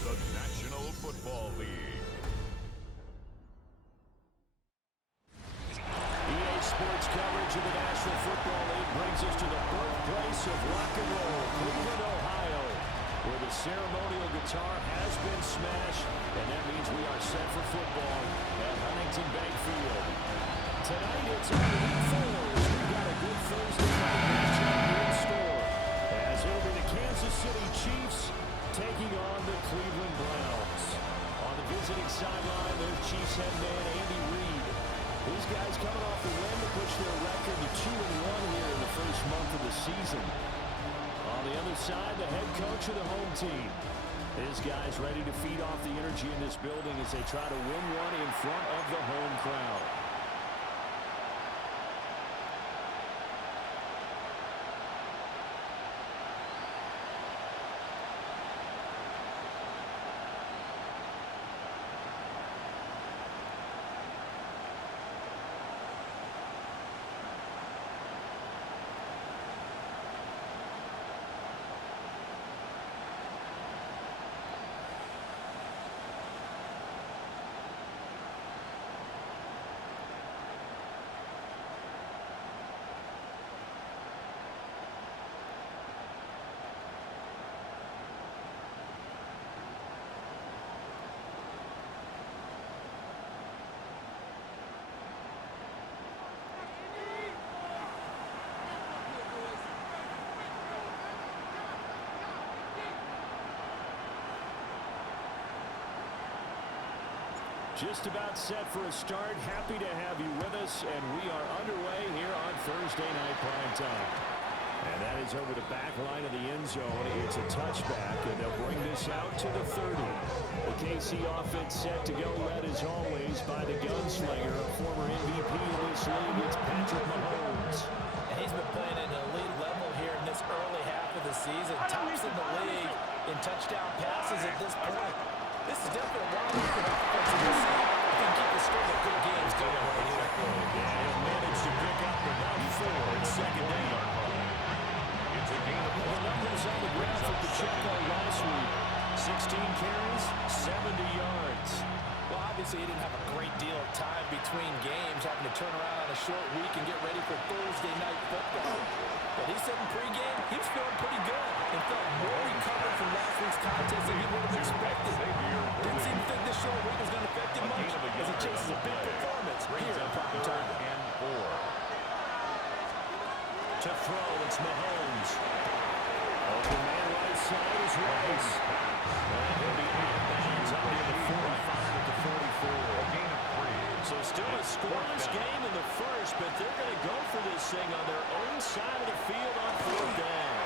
the National Football League. EA Sports coverage of the National Football League brings us to the birthplace of rock and roll, Cleveland, Ohio, where the ceremonial guitar has been smashed, and that means we are set for football at Huntington Bank Field. Tonight it's on Week 4 as we've got a good Thursday night matchup in store, as it'll be the Kansas City Chiefs taking on the Cleveland Browns. On the visiting sideline, there's Chiefs head man Andy Reid. These guys coming off the win to push their record to 2-1 here in the first month of the season. On the other side, the head coach of the home team. His guys ready to feed off the energy in this building as they try to win one in front of the home crowd. Just about set for a start. Happy to have you with us, and we are underway here on Thursday Night Primetime. And that is over the back line of the end zone. It's a touchback, and they'll bring this out to the 30. The KC offense set to go, led as always by the gunslinger, former MVP in this league. It's Patrick Mahomes. And he's been playing at an elite level here in this early half of the season. Tops in the league in touchdown passes at this point. This is definitely a wide-open offense in this league. He can keep the string of good games going right here. Yeah, he'll manage to pick up about 4 in second down. It's a gain of The numbers on the ground for Pacheco last week. 16 carries, 70 yards. Well, obviously he didn't have a great deal of time between games, having to turn around on a short week and get ready for Thursday night football. But he said in pregame he was feeling pretty good and felt more recovered from last week's contest than he would have expected. Didn't seem to think this short week was going to affect him much as he chases a big performance here in prime time. and 4. To throw, it's Mahomes. Open man right side is Rice. And he'll be out of bounds out near the 45 at the 44. A gain of 3. So still a scoreless game in the first, but they're going to go for this thing on their own side of the field on 4th down.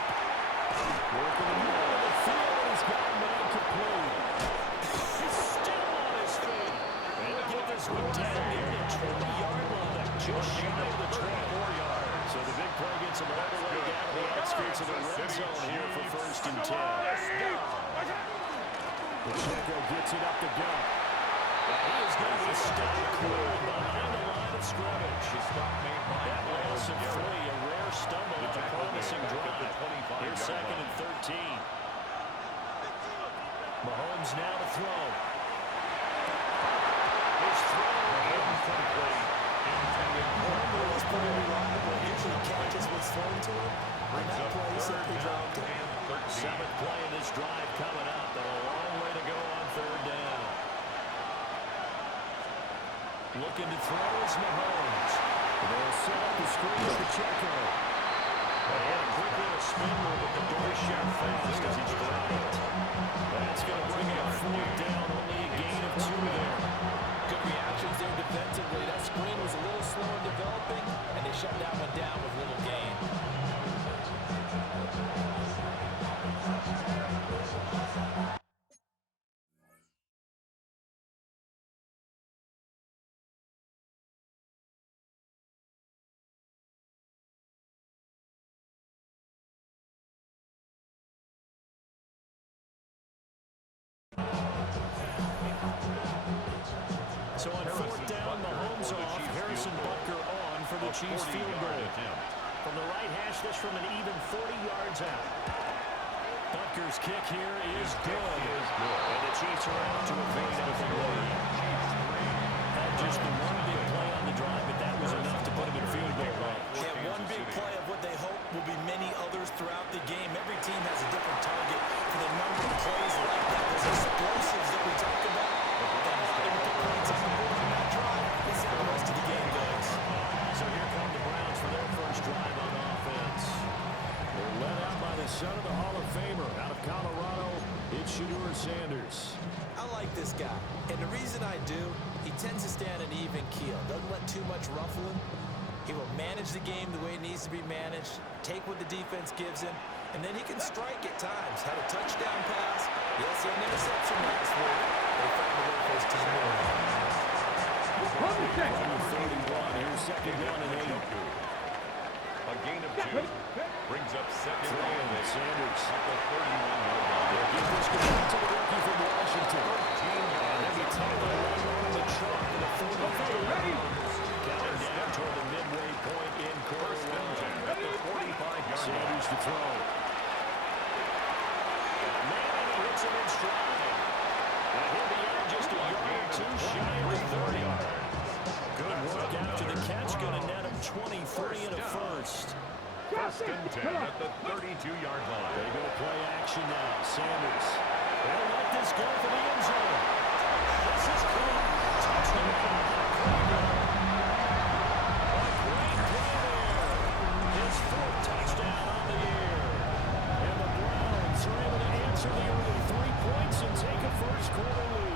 Working the middle of the field, and he's got a man complete. He's still on his feet. And he'll get this one down near the 20-yard line, just shy of the 24 yards. So the big play gets him all the way down to the outskirts of the red zone here for 1st and 10. Pacheco gets it up the gut. He is going to be stopped cool behind the line of scrimmage. That loss of 3, a rare stumble of a promising drive. Here's 2nd and 13. Mahomes now to throw. His throw incomplete. Mahomes is pretty reliable. Usually catches what's thrown to him. On that play, he simply dropped it. 7th play of this drive coming up, and a long way to go on 3rd down. Looking to throw is Mahomes. They'll set up the screen to Pacheco. They had a quick little spin move, but the door shut fast as he's dropped. That's going to bring up 4th down, only a gain of 2 there. Good reactions there defensively. That screen was a little slow in developing, and they shut that one down with little gain. So on 4th down, Mahomes off, Harrison Butker on for the Chiefs field goal. From the right hash, this from an even 40 yards out. Butker's kick here is good. And the Chiefs are out to a 3-0 lead. Had just the one big play on the drive, but that was enough to put him in field goal range. Yeah, one big play of what they hope will be many others throughout the game. Every team has a different target for the number of plays like that. Those explosives that we talked about. That allowed him to put points on the board on that drive. Let's see how the rest of the game goes. So here come the Browns for their first drive on offense. They're led out by the son of the Hall of Famer out of Colorado. It's Shedeur Sanders. I like this guy, and the reason I do, he tends to stand an even keel. Doesn't let too much ruffle him. He will manage the game the way it needs to be managed, take what the defense gives him, and then he can strike at times. Had a touchdown pass. Yes, he had an interception last week. They found a way for his team to win. 31, here's second down and 8. A gain of 2. Brings up second down. Sanders. At the 31-yard line. They'll give this one to the rookie from Washington. And then he tackled on the truck to the 45. Counting down toward the midway point in quarter one. At the 45-yard line. Sanders to throw. Manning hits him in stride. And he'll be out just a yard or two shy of the 30. Good work after the catch. Going to net him 23 and a first. First and 10 at the 32-yard line. They go to play action now. Sanders. They'll let this go for the end zone. This is clean. Touchdown. A great play there. His fourth touchdown on the year. And the Browns are able to answer the early 3 points and take a first quarter lead.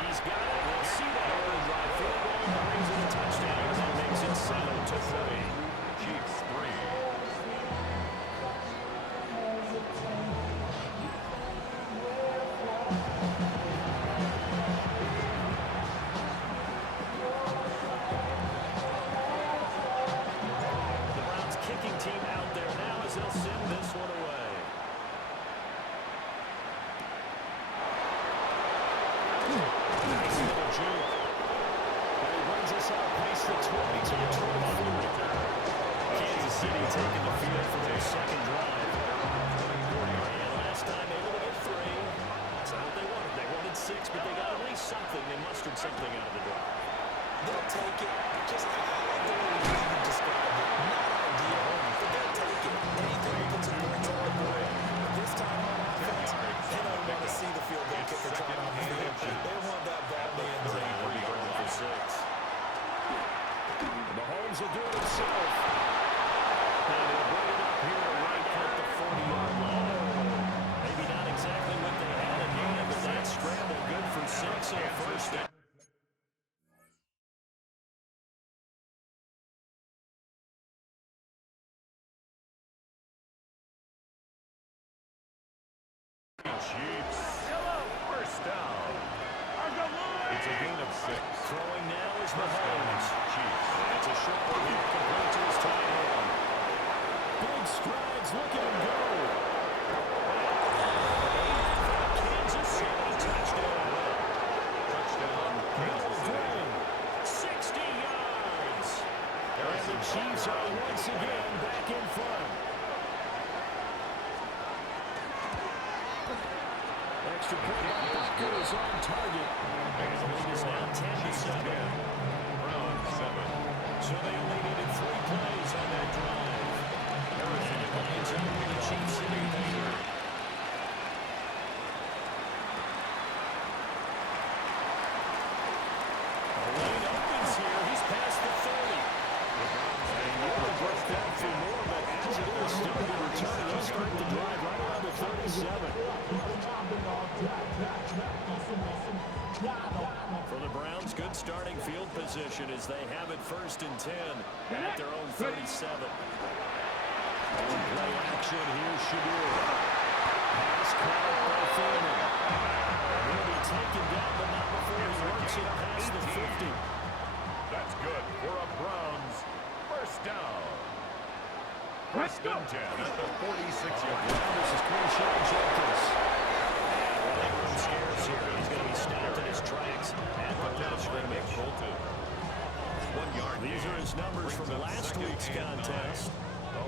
He's got it. We'll see that early drive field goal. Brings in a touchdown. That makes it 7-3. Chiefs 3. The Browns kicking team out there now as they'll send this one away. Nice little juke. And he brings us out past the 20 to the 24. Kansas City taking the field for their second drive. And last time able to get 3. That's not what they wanted. They wanted 6, but they got at least something. They mustered something out of the drive. They'll take it. Just I like the way you described it. Not ideal, but they'll take it. Anything that puts a point on the board. But this time on offense, they don't want to see the field goal kicker trying on the field. They want that ball in the end zone. We'll be going for 6. Mahomes will do it himself. And he'll bring it up here to right at the 40-yard line. Maybe not exactly what they had in hand, but that scramble good for 6 and a first down. Chiefs. First down. It's a gain of 6. Throwing now is Mahomes. Chiefs. It's a short one here, complete to his tight end. Big strides, look at him go. Kansas City touchdown. Touchdown. Kansas City. 60 yards. And the Chiefs are once again back in front. Extra point by Butker is on target. And the lead is now 10-7. Browns 7. So they only needed 3 plays on that drive. And it lines up with the Chiefs sitting there. Lane opens here. He's past the 30. And Miller broke down for more, but as it is, still a good return. He'll start the drive right around the 37. For the Browns, good starting field position as they have it first and 10 at their own 37. Play action, here's Shedeur. Pass caught by Foreman. He'll be taken down, but not before he works it past the 50. That's good for a Browns first down. First and 10 at the 46-yard line. This is Quinshon Judkins. Running room scarce here. He's going to be stopped in his tracks at the line of scrimmage. 1 yard. These are his numbers from last week's contest.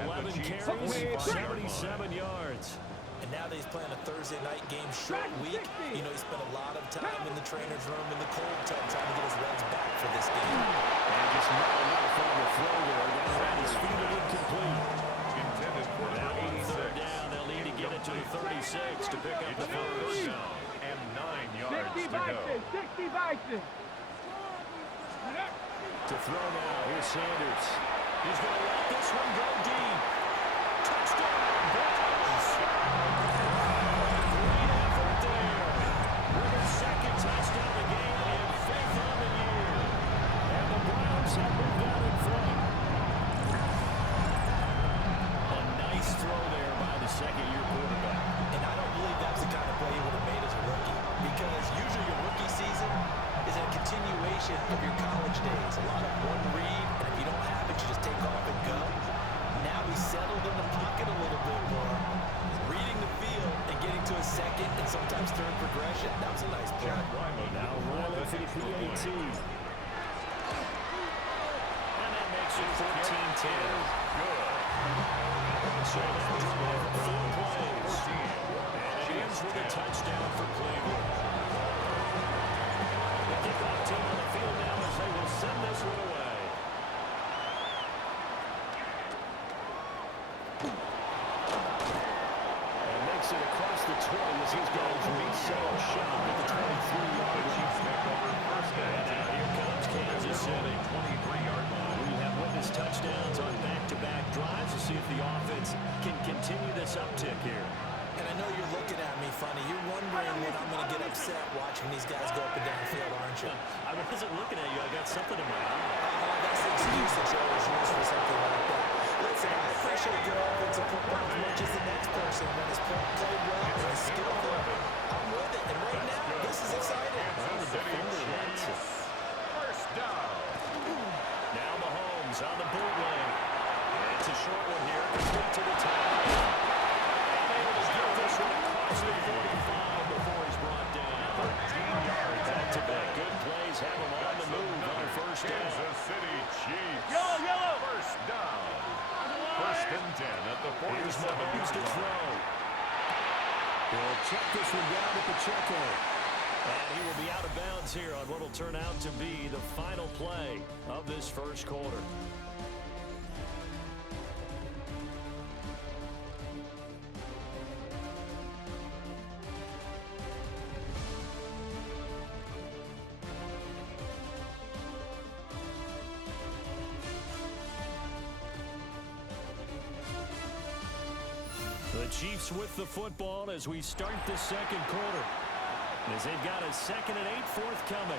11 carries, 77 yards. And now that he's playing a Thursday night game short week, you know, he spent a lot of time in the trainer's room in the cold tub trying to get his legs back for this game. And just not enough on the throw there. Got around his feet and incomplete. Intended for Now on 86. third down, they'll need to get it to the 36 to pick up the first. And 9 yards to go. 60 Bison. To throw now, here's Sanders. He's going to let this one go deep. Touchdown, Browns. Great effort there. With their second touchdown of the game and 5th on the year. And the Browns have moved out in front. A nice throw there by the second-year quarterback. And I don't believe that's the kind of play he would have made as a rookie, because usually your rookie season is a continuation of your college days. A lot of one read, and if you don't have it, you just take off and go. Now he's settled in the pocket a little bit more, reading the field and getting to a second and sometimes third progression. That was a nice play. Now Ryler for the PAT. And that makes it 14-10. So that was 4 plays. And it ends with a touchdown for Cleveland. The kickoff team on the field now as they will send this one away. And makes it across the 20 as he's going for a solo shot at the 23-yard line. And now here comes Kansas City. 23-yard line. We have witnessed touchdowns on back-to-back drives to see if the offense can continue this uptick here. And I know you're looking at me funny. You're wondering when I'm going to get upset watching these guys go up and down the field, aren't you? I wasn't looking at you. I got something in my eye. That's the excuse that you always use for something like that. Listen, I appreciate good offensive football as much as the next person. When it's played well and it's skillful, I'm with it. And right now, this is exciting. First down. Now Mahomes on the bootleg. It's a short one here. Complete to the top. Able to get this one across the 45 before he's brought down. 13 yards. Back-to-back good plays have him on the move on first down. Kansas City Chiefs. Yellow. First down. First and 10 at the Here's 47. Mahomes to throw. He'll check this one down to Pacheco. And he will be out of bounds here on what will turn out to be the final play of this first quarter. The Chiefs with the football as we start the second quarter. As they've got a 2nd and 8 forthcoming.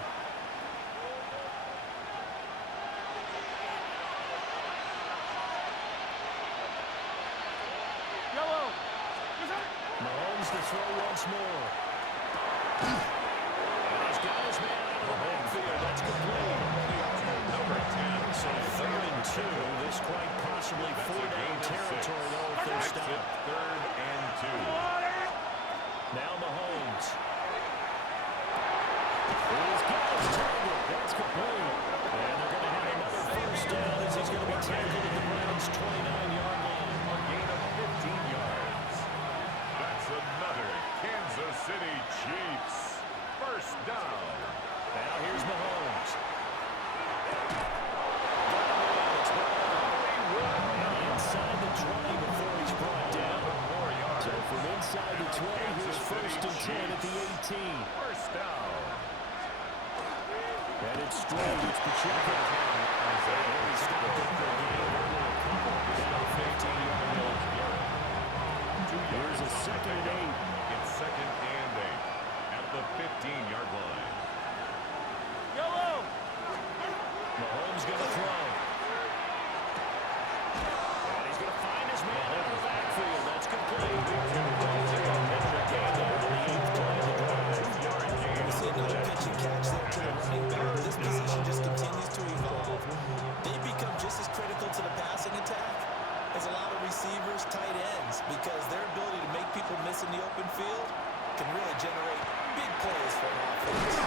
Mahomes to throw once more. And he's got his man out of the backfield. That's complete. Number 10. So 3rd and 2. This quite possibly 4-down territory though if they're stopped. 3rd and 2. Now Mahomes. He's got his target. That's complete. And they're going to have another first down as he's going to be tackled at the Browns' 29-yard line. A gain of 15 yards. That's another Kansas City Chiefs. First down. Now here's Mahomes. And inside the 20 before he's brought down. So from inside the 20, here's first and 10 at the 18. First down. And it's straight. It's Pacheco. And he stopped it for a gain of only a couple. Down 15-yard line. Here's a 2nd and 8. It's 2nd and 8 at the 15-yard line. Mahomes going to throw. And he's going to find his man out of the backfield. That's complete. We see another pitch and catch there to the running back. This position just continues to evolve. They become just as critical to the passing attack as a lot of receivers, tight tackle miss in the open field can really generate big plays for an offense.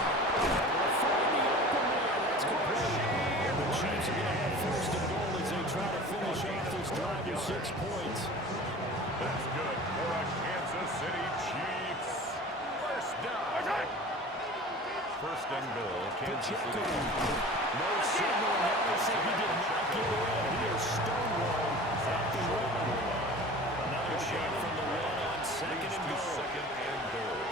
That's complete. The Chiefs are going to have first and goal as they try to finish off this drive with 6 points. That's good for a Kansas City Chiefs. First down. First and goal, Kansas City. No signal analysis. He did not get away. He is stonewalled at the one. Another shot from the one on second and goal. Second and goal.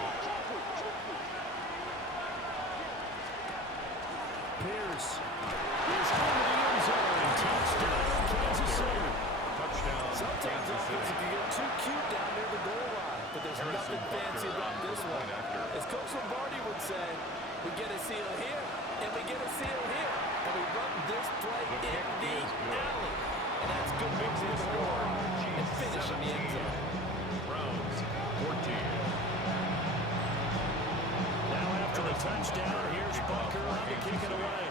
Pierce is into the end zone. Touchdown, Kansas City. Touchdown, Sometimes Kansas offense City. can get too cute down near the goal line, but there's nothing fancy about this one. As Coach Lombardi would say, we get a seal here, and we get a seal here, and we run this play in the alley. And that's good mix in the score and finish in the end zone. Browns, 14. Now after the touchdown, here's Bunker on to kick it away.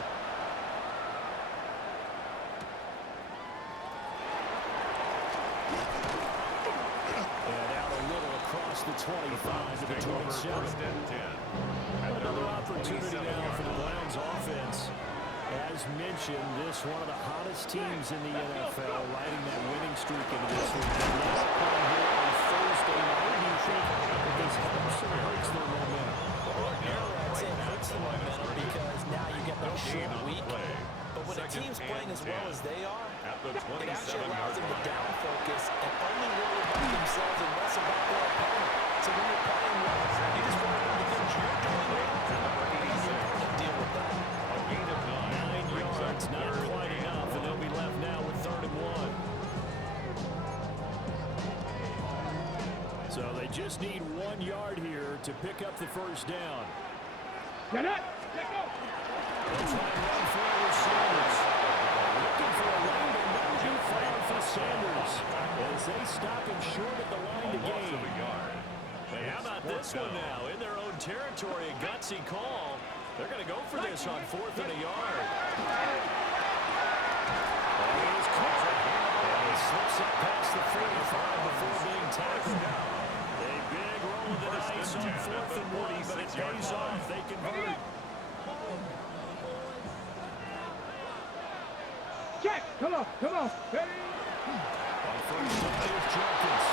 And out a little across the 25 to the 27. First and 10. Another opportunity now for the Browns offense. As mentioned, this one of the hottest teams in the NFL, riding that winning streak into this week. And now playing here on Thursday night, do you think that this helps or hurts their momentum? I'd say it hurts the momentum because now you get that short week. But when a team's playing as well as they are, it actually allows them to down focus and only worry about themselves and less about their opponent. So when you're playing well, you just worry about the things you're doing well. And the opponent deal with that. A gain of 9 yards, not quite enough, and they'll be left now with 3rd and 1. So they just need 1 yard here to pick up the first down. Get it! Let go! They'll try and run forward Sanders. Looking for a lane, but no be found for Sanders as they stop him short at the line to gain. Hey, how about this one now? In their own territory, a gutsy call. They're going to go for this on 4th and a yard. And he is caught. And he slips up past the 45 before being tackled. A big roll of the dice on 4th and 1, but it pays off. They convert. Check! Come on! Come on! Ready? On first down, here's Jenkins.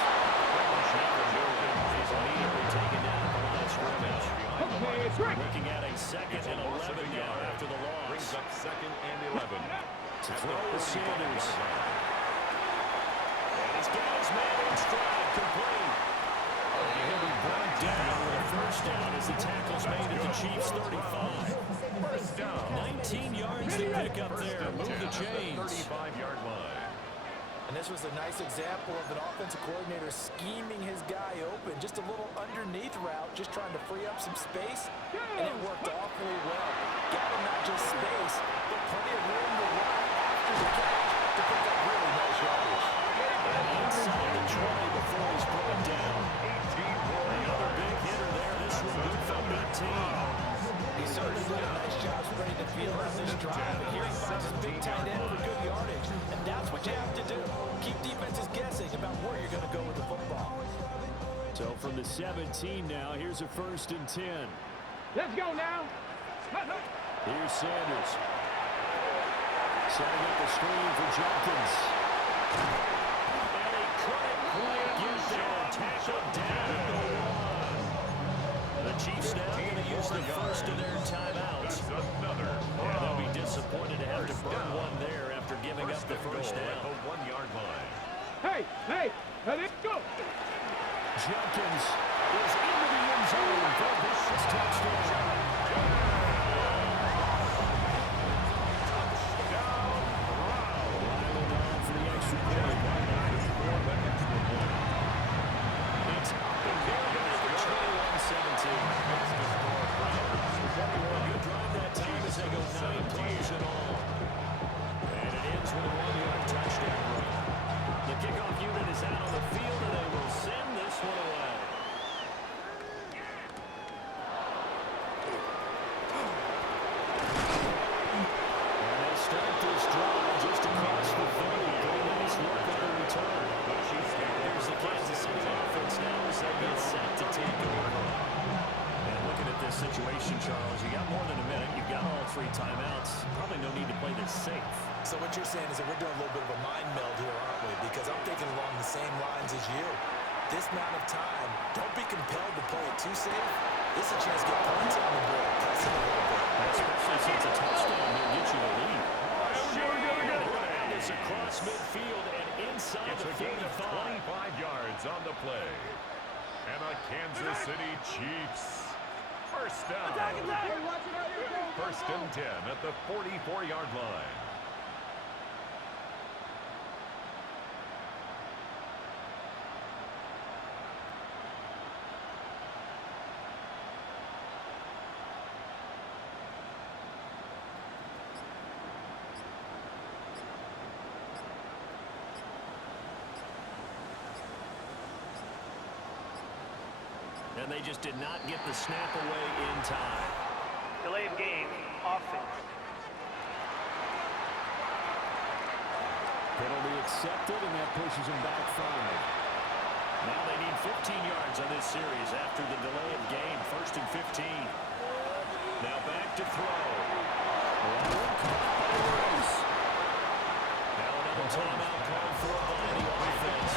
He's immediately taken down at the line of scrimmage. Okay, it's right! Looking at a 2nd and 11 now after the loss. Brings up 2nd and 11. To throw is Sanders. And he's got his man in stride, complete. And he'll be brought down with a first down as the tackle's made at the Chiefs' 35. First down. 19 yards to pick up there. Move the chains. 35-yard line. And this was a nice example of an offensive coordinator scheming his guy open. Just a little underneath route, just trying to free up some space. And it worked awfully well. Got him not just space, but plenty of room to run after the catch to pick up really nice yardage. And inside the 20 before he's brought down. 18 Another big hitter there. This one good for 18. He certainly did a nice job spreading the field on this drive. But here he finds his big tight end for good yardage. And that's what you have to do. Keep defenses guessing about where you're going to go with the football. So from the 17 now, here's a 1st and 10. Let's go now! Here's Sanders. Setting up a screen for Jenkins. And he couldn't quite get there. Tackled down. The Chiefs now going to use the first of their timeouts. And they'll be disappointed to have to burn one there after giving up the first down. At the 1-yard line. Hey! Hey! Let's go! Jenkins is into the end zone for this touchdown. For the extra point. It's up and down to make it 21-17. Good drive that time as they go 9 plays in all. And it ends with a 1-yard touchdown run. The kickoff unit is out on the field, and they will send this one away. situation, Charles. You got more than a minute. You've got all 3 timeouts. Probably no need to play this safe. So what you're saying is that we're doing a little bit of a mind meld here, aren't we? Because I'm thinking along the same lines as you. This amount of time, don't be compelled to play it too safe. This is a chance to get points on the board. Press it a little bit. Especially since a touchdown will get you the lead. And it's across midfield and inside It's the a gain of 45. 25 yards on the play. And the Kansas City Chiefs. First down. First and 10 at the 44-yard line. And they just did not get the snap away in time. Delay of game, offense. Penalty accepted, and that pushes them back 5. Now they need 15 yards on this series after the delay of game. First and 15. Now back to throw. Now another timeout called for by the offense.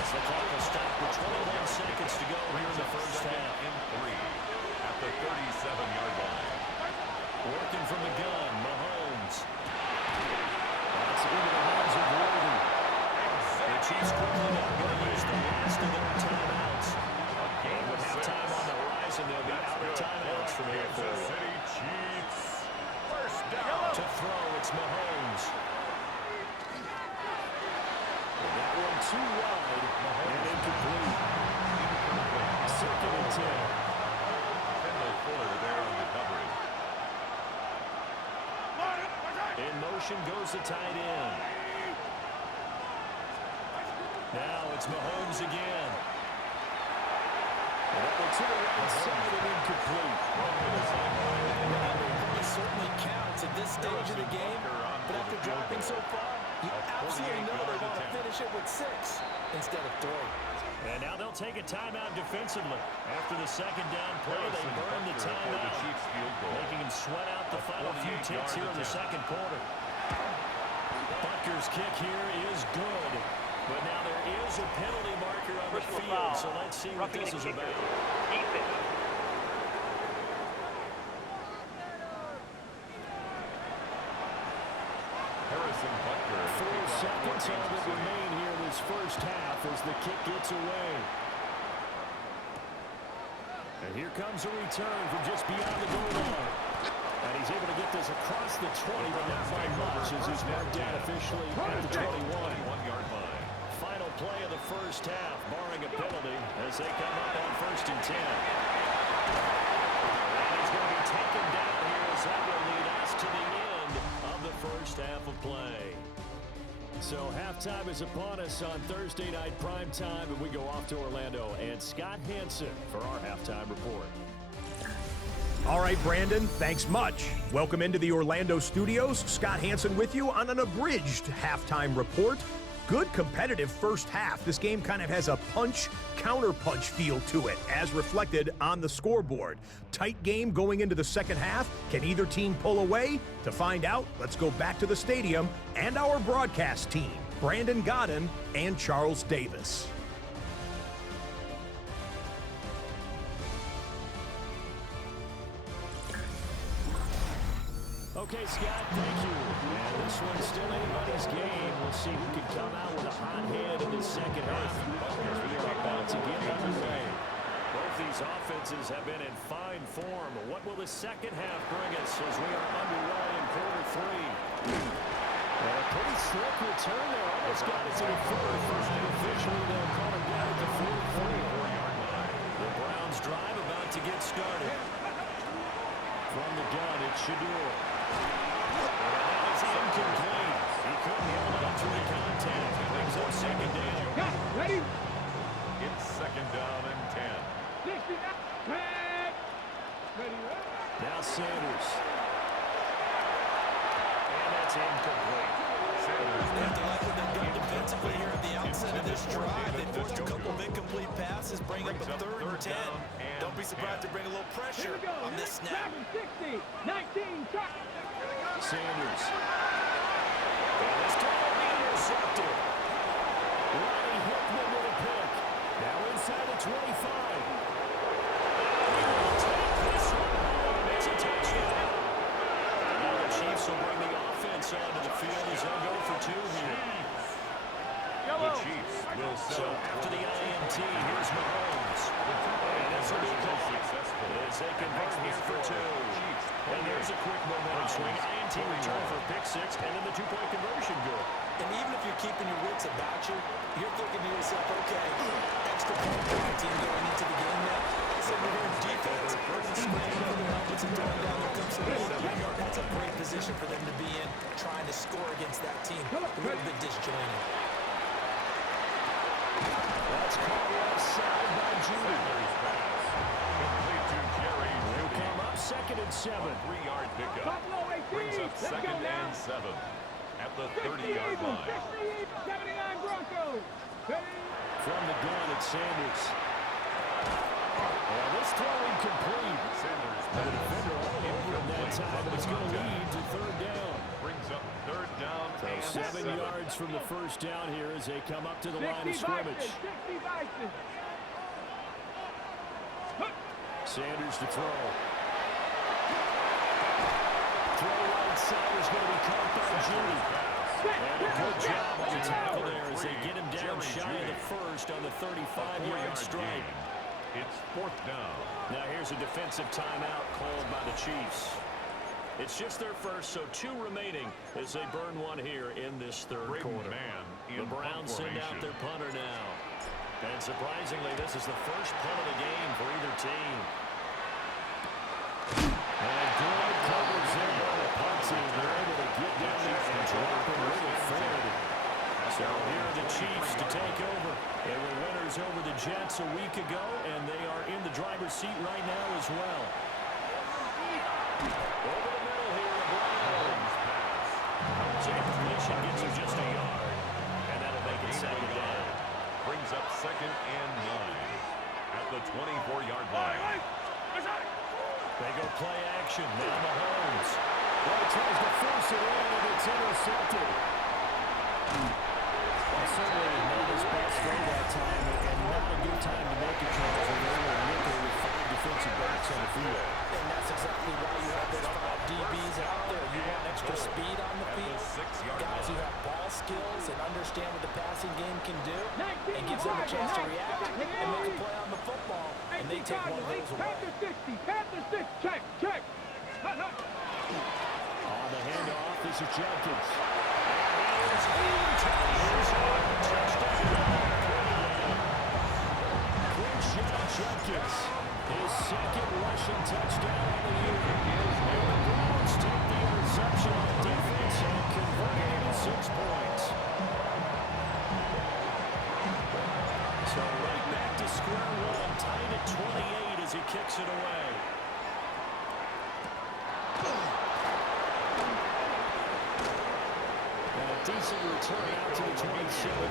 As the clock will stop with 21 seconds to go here in the first half. And 3 at the 37-yard line. Working from the gun, Mahomes. That's into the hands of Worthy. The Chiefs quickly now going to use the last of their timeouts. And with halftime on the horizon, they'll be out of timeouts from here Kansas forward. City Chiefs. First down. To throw, it's Mahomes. And that one too wide and incomplete. Second and 10. Kendall Fuller there on the coverage. In motion goes the tight end. Now it's Mahomes again. And that one to the right side and incomplete. It certainly counts at this stage of the game, but after dropping so far, you absolutely know they want to finish it with 6 instead of 3. And now they'll take a timeout defensively. After the second down play, they burn the timeout, making them sweat out the final few ticks here in the second quarter. Butker's kick here is good, but now there is a penalty marker on the field, so let's see what this is about. Harrison Butker. 4 seconds all that remain here in this first half as the kick gets away. And here comes a return from just beyond the goal line. And he's able to get this across the 20, but not by much as he's marked down officially at the 21-yard line. Final play of the first half, barring a penalty, as they come up on first and 10. And he's going to be taken down here as that will lead us to the end of the first half of play. So halftime is upon us on Thursday night primetime, and we go off to Orlando. And Scott Hanson for our halftime report. All right, Brandon, thanks much. Welcome into the Orlando studios. Scott Hanson with you on an abridged halftime report. Good competitive first half. This game kind of has a punch-counter-punch feel to it, as reflected on the scoreboard. Tight game going into the second half. Can either team pull away? To find out, let's go back to the stadium and our broadcast team, Brandon Godden and Charles Davis. Okay, Scott, thank you. And this one's still anybody's game. We'll see who can come out with a hot hand in this second half as we are about to get underway. Both these offenses have been in fine form. What will the second half bring us as we are underway in quarter 3? And a pretty slick return there. Almost got it to the 41st, and officially they'll call him down at the 44-yard line. The Browns drive about to get started. From the gun, it's Shador. And it's incomplete. He couldn't hold on to the contact. He brings up second down. Got it. Ready? It's second down and 10. 69. Ready? Now Sanders. And that's incomplete. They have to like what they've done defensively here at the outset of this drive. They forced a couple of incomplete passes, bring up a third and 10. Don't be surprised to bring a little Here pressure we go. on this snap. 60, 19, truck. Sanders. And this time will be intercepted. Ronnie Hickman with a pick. Now inside the 25. He will take this one home. It's a touchdown. Now the Chiefs will bring the offense onto the field as they'll go for two here. The Chiefs will So after the INT, here's Mahomes. And this will be successful as they convert here for two. And there's a quick momentum swing. INT return for a pick six, and then the two-point conversion good. And even if you're keeping your wits about you, you're thinking to yourself, okay, extra point for the team going into the game now. So we're here in defense, scrambling for their helmets and throwing down their cups of lead. That's a great position for them to be in, trying to score against that team. A little bit disjointed. That's called offside by Judy. Sanders pass. Complete to Jerry They'll Jeudy. come up 2nd and 7. 3-yard pickup. Buffalo 18. Brings up Let's go 2nd now. and 7 at the 60 30-yard Eagles, line. 60 Eagles, 79 Broncos. Ready? From the gun, it's Sanders. And this throw incomplete. Sanders The defender only over him that time, but it's going to lead to 3rd down. brings up 3rd down and 7 yards from the first down here as they come up to the line of 60 scrimmage. Bison, 60 Bison. Sanders to throw. Throw right side is going to be caught by Judy. And a good job on the tackle there as they get him down shy of the first on the 35-yard strike. It's 4th down. Now here's a defensive timeout called by the Chiefs. It's just their first, so 2 remaining as they burn one here in this 3rd quarter. Man The in Browns send out formation. their punter now. And surprisingly, this is the first punt of the game for either team. And good coverage there by the punt team. They're able to get down there and drop him really forward. So here are the Chiefs to take over. They were winners over the Jets a week ago, and they are in the driver's seat right now as well. Over the middle here, the Browns. Incompletion gets him just a yard, and that'll make it 2nd down. Brings up 2nd and 9 at the 24-yard line. They go play action. Now Mahomes. Well, he tries to force it in, and it's intercepted. Well, certainly not his best throw that time, and not a good time to make a change when they were nickel with 5 defensive backs on the field. And that's exactly why you have those 5 DBs out there. You want extra speed on the At the field. 6-yard Guys who line. have ball skills and understand what the passing game can do, 19 and gives them a chance to Bison, react and make a play on the football. And they take one of those away. Panther 60, Panther 6, check, check. Hut, hut. On the handoff, this is Jenkins. Jenkins, his 2nd rushing touchdown of the year. And the Browns take the interception on defense and convert it into 6 points. So right back to square one, tied at 28 as he kicks it away. And a decent return out to the 27.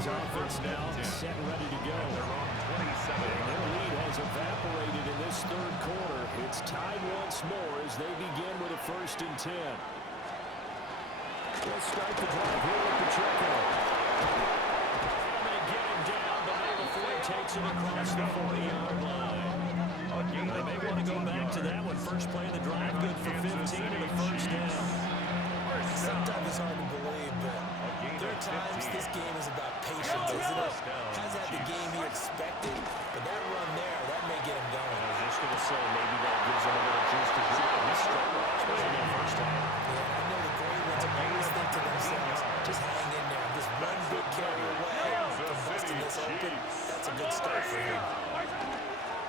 Chiefs offense now set and ready to go. They're on 27. And their lead has evaporated in this third quarter. It's tied once more as they begin with a 1st and 10. They'll start the drive here with Pacheco. And they get him down, but now before he takes it across the 40-yard line. They may want to go back to that one. First play of the drive, good for 15 and a 1st down. Sometimes it's hard to believe, but there are times this game is about patience, isn't it? Has had the game he expected, but that run there, that may get him going. I was just going to say, maybe that gives him a little juice to drop. He's struggled, especially in the first half. Yeah, I know the great ones always think to themselves, just hang in there. Just one big carry away from busting this open. That's a good start for him.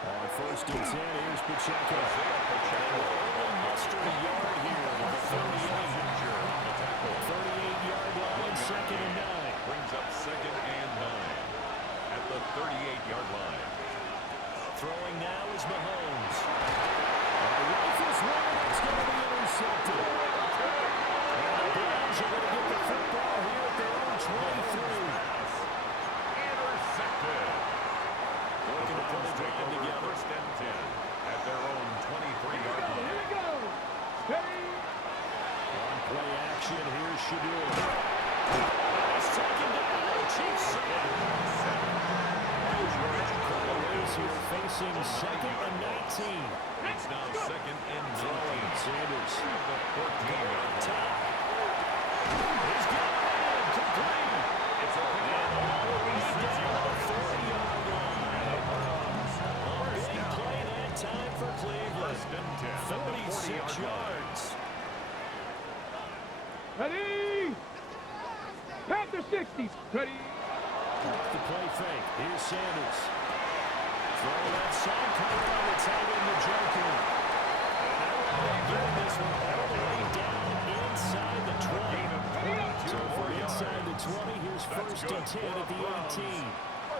On 1st and 10, here's Pacheco. Only mustered a yard here with a 38-yard line, 2nd and 9. Brings up 2nd and 9 at the 38-yard line. Throwing now is Mahomes. Rifles one, it's going to be intercepted. And the Browns are going to get the football here at their own 23. Intercepted. Looking to put a drive together. 1st and 10 at their own 23-yard line. Here we go. Steady. On play action, here's Shadur. Second down, Chiefs. Here facing 2nd and 19. It's now 2nd and 19. Sanders. The 14-yard line. He's got it. Complete. It's a He's down to the 40-yard line. Big play that time for Cleveland. 1st and 10 at the 46 40-yard line. yards. Ready. Panther 60. Ready. The play fake. Here's Sanders. Throwing that side cover on the tight end, the Joker. And getting this one all the way down inside the 20. So for inside the 20, here's 1st and 10 at the 18.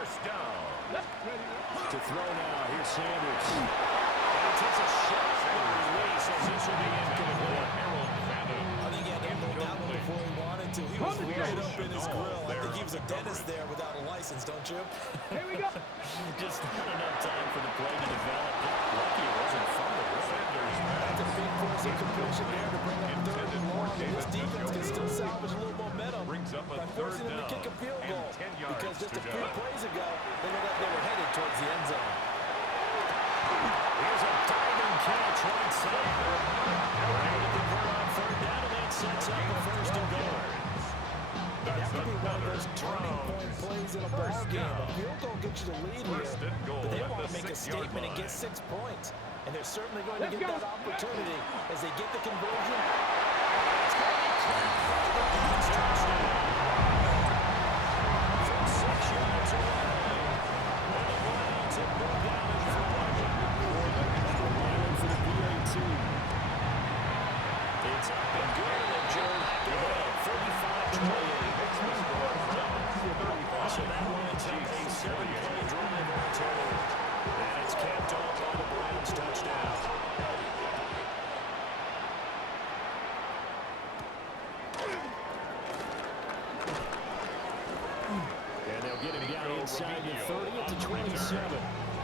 1st down. To throw now, here's Sanders. And he takes a shot for the release as this will be incomplete. I think he had to hold that one before he wanted to. He was right up in his grill. I think he was a dentist there without a license, don't you? Here we go. Just not enough time for the play to develop. Lucky it wasn't fumbled. That's a big force of completion there to bring up 3rd and long. And this defense can still salvage a little momentum Brings up a by forcing 3rd them to kick a field down goal. and 10 yards Because just to a few go. plays ago, they looked like they were headed towards the end zone. Here's a diving catch right side. Able to convert on 3rd down, and that sets up a 1st and goal. That could be one of those turning-point plays in a ball game. A field goal gets you the lead here, but they want to make a statement and get 6 points. And they're certainly going to get that opportunity as they get the conversion. It's going to be clear for the Browns touchdown. From 6 yards away. And the Browns have moved down in front. Line for the PAT. It's up and good, and Joe Hackett 35-28. So that lines up a 7-play drive all total. And it's capped off by the Browns touchdown. And they'll get him down inside the 30 to 27.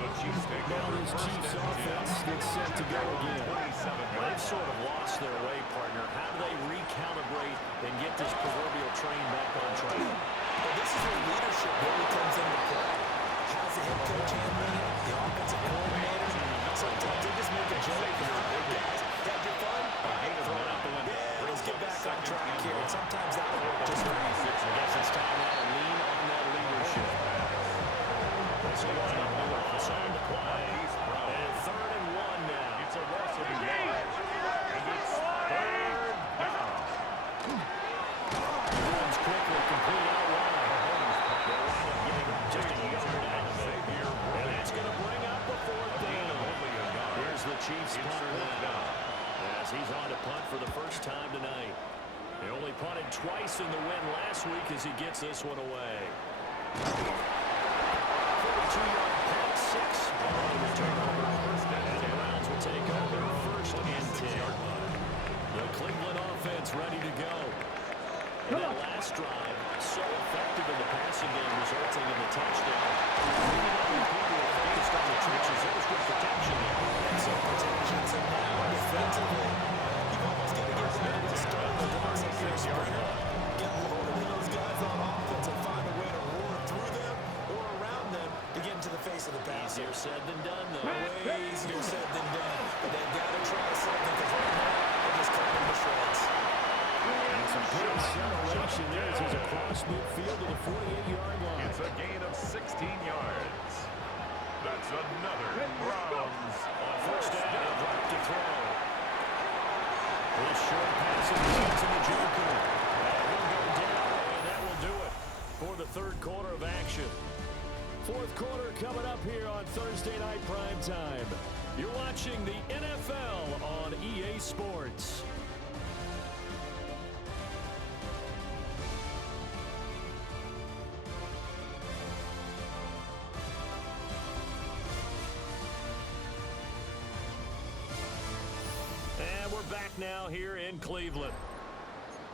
Now this Chiefs offense gets set to go again. They've sort of lost their way, partner. How do they recalibrate and get this proverbial train back on track? Well, this is where leadership really comes into play. How's the head coach handling it? The offensive coordinator? Sometimes they just make a joke. Hey, guys, had your fun? All right, throw it out the window. Yeah, let's get back on track here. And sometimes that will work just fine. I guess it's time now to lean on that leadership. This will line up north. It's on the play. And 3rd and 1 now. It's a loss of a yard. And it's 3rd down. Runs quickly, complete out wide. They'll wind up getting just a yard out of it. And that's going to bring up the 4th down. Here's the Chiefs punter now. As he's on to punt for the first time tonight. He only punted twice in the win last week as he gets this one away. 42-yard punt, 6 on the turnover. And the Browns will take over 1st and 10. The Cleveland offense ready to go. And that last drive, so effective in the pass passing game resulting in the touchdown. Maybe not many people are focused on the trenches. There was good protection there. And so protection. So now defensively, you've almost got to get ready to start the blocks of your sprinter. Get loaded in those guys on offense and find a way to roar through them or around them to get into the face of the pass. Easier said than done, though. Way easier said than done. But they've got to try something because right now they're just cutting to shreds. And some good acceleration there as he's across midfield to the 48-yard line. It's a gain of 16 yards. That's another Browns on First first down, down. drop to throw. This short pass is to the Joker. He'll go down, and that will do it for the third quarter of action. Fourth quarter coming up here on Thursday Night Prime Time. You're watching the NFL on EA Sports. And we're back now here in Cleveland.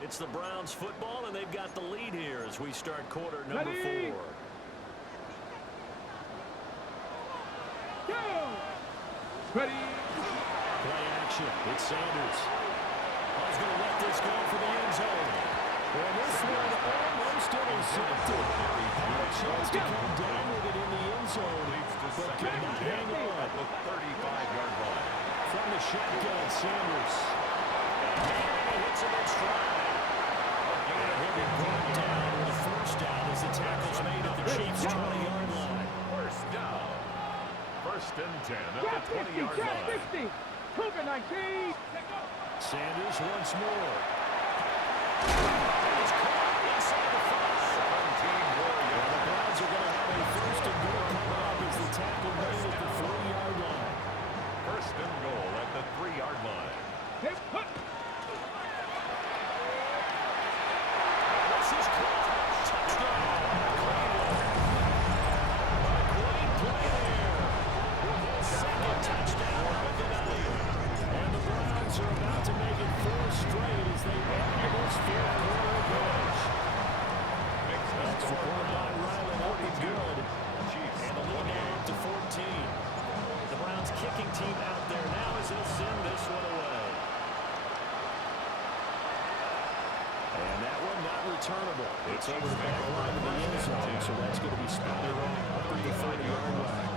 It's the Browns football, and they've got the lead here as we start quarter number 4. Go! Ready? Play action. It's Sanders. He's going to let this go for the end zone. And this one almost intercepted. Had a chance to come down with it in the end zone, but could not hang on. At the 35-yard line. From the shotgun, Sanders. And he hits him in stride. And he'll be brought down with a first down as the tackle's made at the Chiefs' 20-yard line. First down. First and 10 at the Check 50, 20-yard check line. 50. Cougar 19. Sanders once more. He's caught inside the 5. 17 Warriors. The Browns are going to have a first and goal coming up as the tackle made at the 3-yard line. First and goal at the 3-yard line. Hip, hut. This is caught. Touchdown. What a great play there. His second touchdown of the night. And the Browns are about to make it 4 straight as they end this fourth quarter advantage. That's scored by Ryland up and good. And the lead now up to 14. The Browns kicking team out there now as they'll send this one away. And that one not returnable. It's over the back line of the end zone, so that's going to be spotted up at the 30-yard line.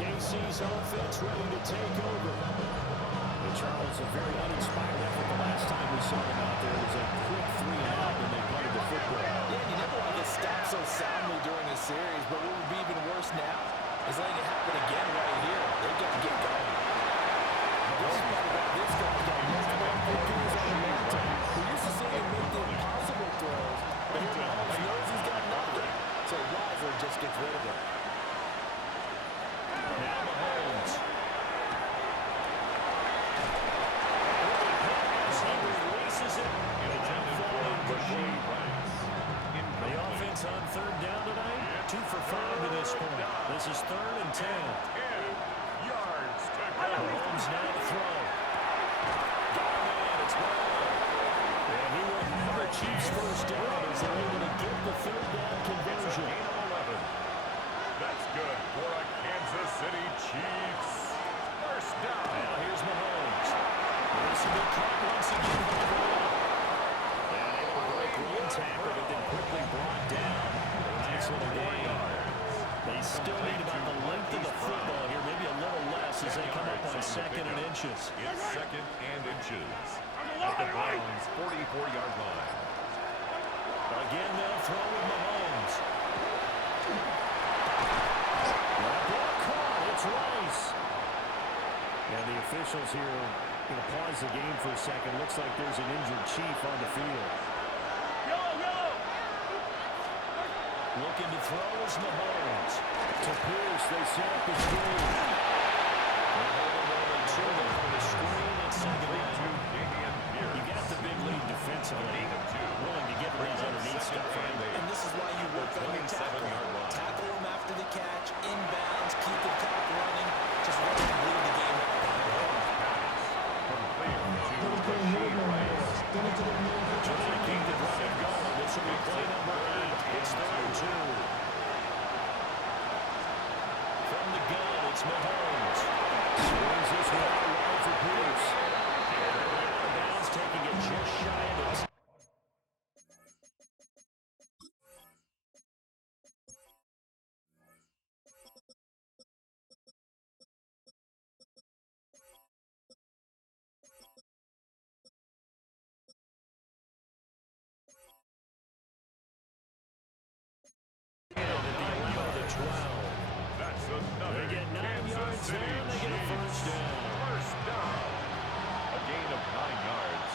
KC's offense ready to take over. And Charles, a very uninspired effort the last time we saw them out there. It was a quick 3-and-out when they punted the football. Yeah, you never want to get stopped so soundly during a series, but what would be even worse now is letting it happen again right here. They've got to get going. This is probably why this guy's got multiple MVPs on the mountain. We used to see him make the impossible throws, but here Mahomes knows he's got nothing, so Weiser just gets rid of it. Now Mahomes. As he releases it, and that fall incomplete. The offense on third down tonight, 2 for 5 to this point. This is 3rd and 10. 10 yards to go. Mahomes now to throw. Got a man, it's Brown. And he will have the Chiefs first down as they're able to get the third down It's a conversion. gain of 11. That's good for a Kansas City Chiefs. First down. Now here's Mahomes. This will be caught once again by Brown. And able to break one tackle, but then quickly brought down. Nice little gain. They still need about the length of the football here, maybe a little less as they come up on 2nd and inches. It's 2nd and inches at the Browns' 44-yard line. Again, they'll throw with Mahomes. That ball caught. It's Rice. And the officials here going to pause the game for a second. Looks like there's an injured Chief on the field. Looking to throw is Mahomes. To Pierce, they set up the screen. They're holding only 2 for the screen at 2nd down. You got the big lead defensively. Willing to get runs underneath stuff. And this is why you work on your tackle. Tackle him after the catch, inbounds, keep the clock running. Just let him lead the game out. Just like he did right goal. This will be play number 8. It's 3rd and 2. From the gun, it's Mahomes. Swings this one out wide for Bruce. And out of bounds, taking it just shy of it. That's another They get 9 Kansas yards City there, and they get a first Chiefs. down. First down. A gain of 9 yards.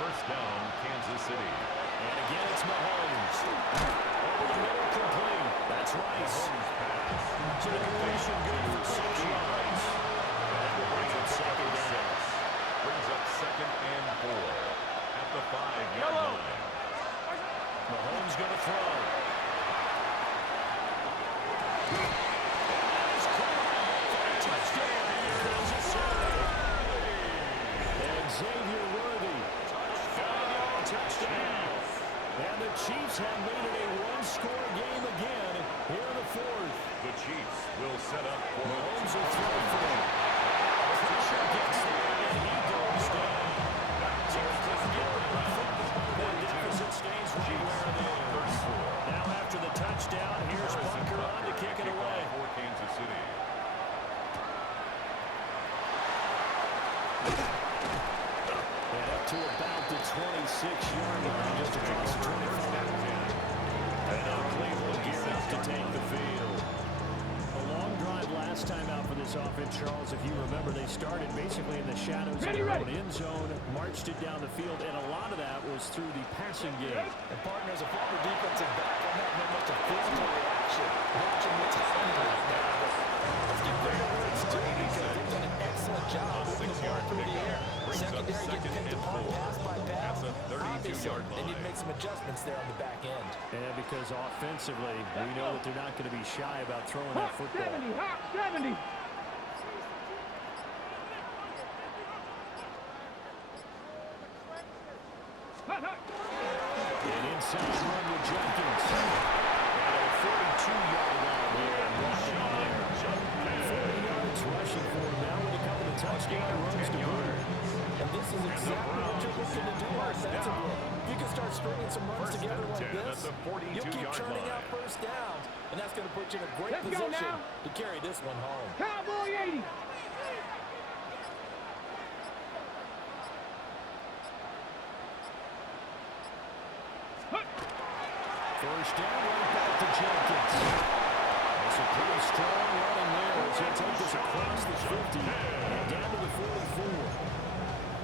First down, Kansas City. And again, it's Mahomes. Over the middle, complete. That's Rice. Mahomes pass. So the completion good for 6 yards. And that will bring up second down. Brings up 2nd and 4 at the 5-yard line. Mahomes going to throw. Xavier Worthy, 5-yard touchdown. And the Chiefs have made it a one-score game again here in the 4th. The Chiefs will set up for Mahomes will throw for him. Pressure gets there, and he goes down. So he couldn't get rid of the football. That deficit stays right where it is. Now after the touchdown, here's Bunker on to kick it away. For Kansas City. To about the 26-yard line, just across the 25. And now Cleveland geared up to take the field. A long drive last time out for this offense, Charles. If you remember, they started basically in the shadows of their own end zone, marched it down the field, and a lot of that was through the passing game. And partner, as a former defensive back, I'm not very much a physical reaction. Watching what's happening right now. Let's give them the words too, because they've done an excellent job moving the ball through the air. Secondary getting picked apart pass by pass. That's a 32-yard line. They need to make some adjustments there on the back end. And because offensively, we know that they're not going to be shy about throwing that Hawk football. 70, Hawk 70. An inside run with Jenkins. And a 42-yard line there. Rushing there. 40 yards rushing for him now with a couple of touchdown runs to boot. And this is exactly what you're looking to do offensively. You can start stringing some runs together like this. You'll keep churning out first downs, and that's going to put you in a great Let's go position now. to carry this one home. Cowboy 80. First down, right back to Jenkins. That's a pretty strong running there as he'll take this across the 50 and down to the 44.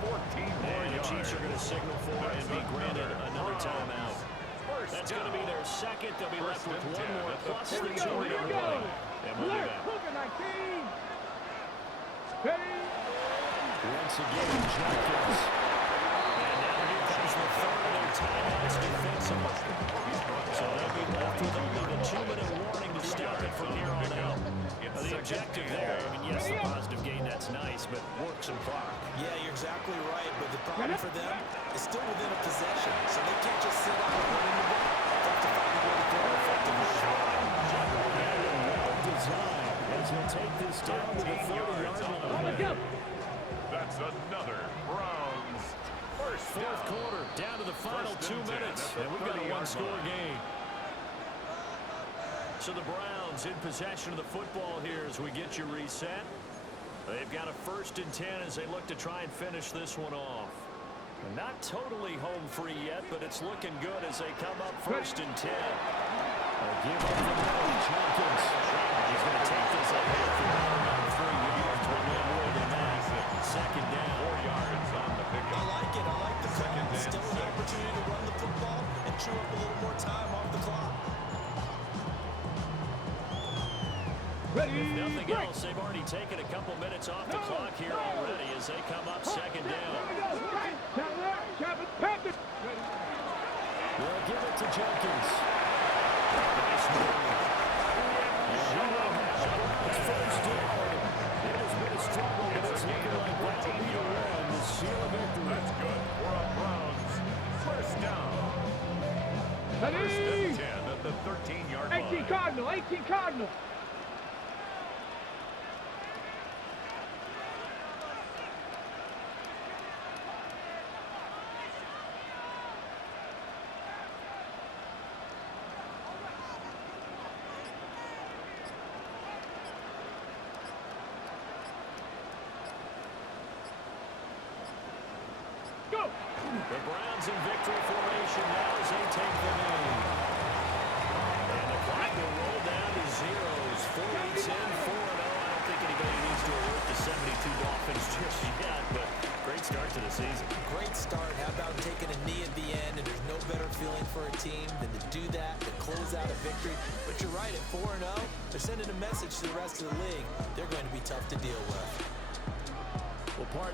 14 more And the yards. Chiefs are going to signal for and be granted another timeout. That's going to be their second. They'll be left with one more plus the 2-yard line. And we'll be back. Hooker 19. Ready? Once again, Jenkins. And now here comes the third of their timeouts defensively. So they'll be left with only the 2-minute warning to stop it from here on out. The objective there, I mean, yes, the positive gain, that's nice, but work some clock. Yeah, you're exactly right, but the problem for them is still within a possession, so they can't just sit out and run in the ball. They have to find a way to throw it effectively as well. Well designed as he'll take this down to the 30-yard line. That's another Browns first Fourth down. quarter, down to the final First 2 and 10 minutes, at the and we've got a 30-yard one-score line. game. So the Browns in possession of the football here as we get you reset. They've got a 1st and 10 as they look to try and finish this one off. Not totally home free yet, but it's looking good as they come up 1st and 10. They give up the middle. Jenkins. He's going to take this ahead for around 3. We have to win more than that. 2nd down. 4 yards on the I pickup. like it. I like the call. Second and Still an 6. opportunity to run the football and chew up a little more time off the clock. If nothing else, they've already taken a couple minutes off the clock here already as they come up 2nd down. They'll give it to Jenkins. Nice move. And he will have the Browns first down. It has been a struggle, but it's looking like that'll be the one to seal a victory. That's good for a Browns first down. First and 10 at the 13-yard line. 18 Cardinal, 18 Cardinal. Go. The Browns in victory formation now as they take the knee. And the clock will roll down to zeros. 4-8 in, 4-0. I don't think anybody needs to alert the 72 Dolphins just yet, but great start to the season. Great start. How about taking a knee at the end? And there's no better feeling for a team than to do that, to close out a victory. But you're right, at 4-0, they're sending a message to the rest of the league. They're going to be tough to deal with. Well, partner.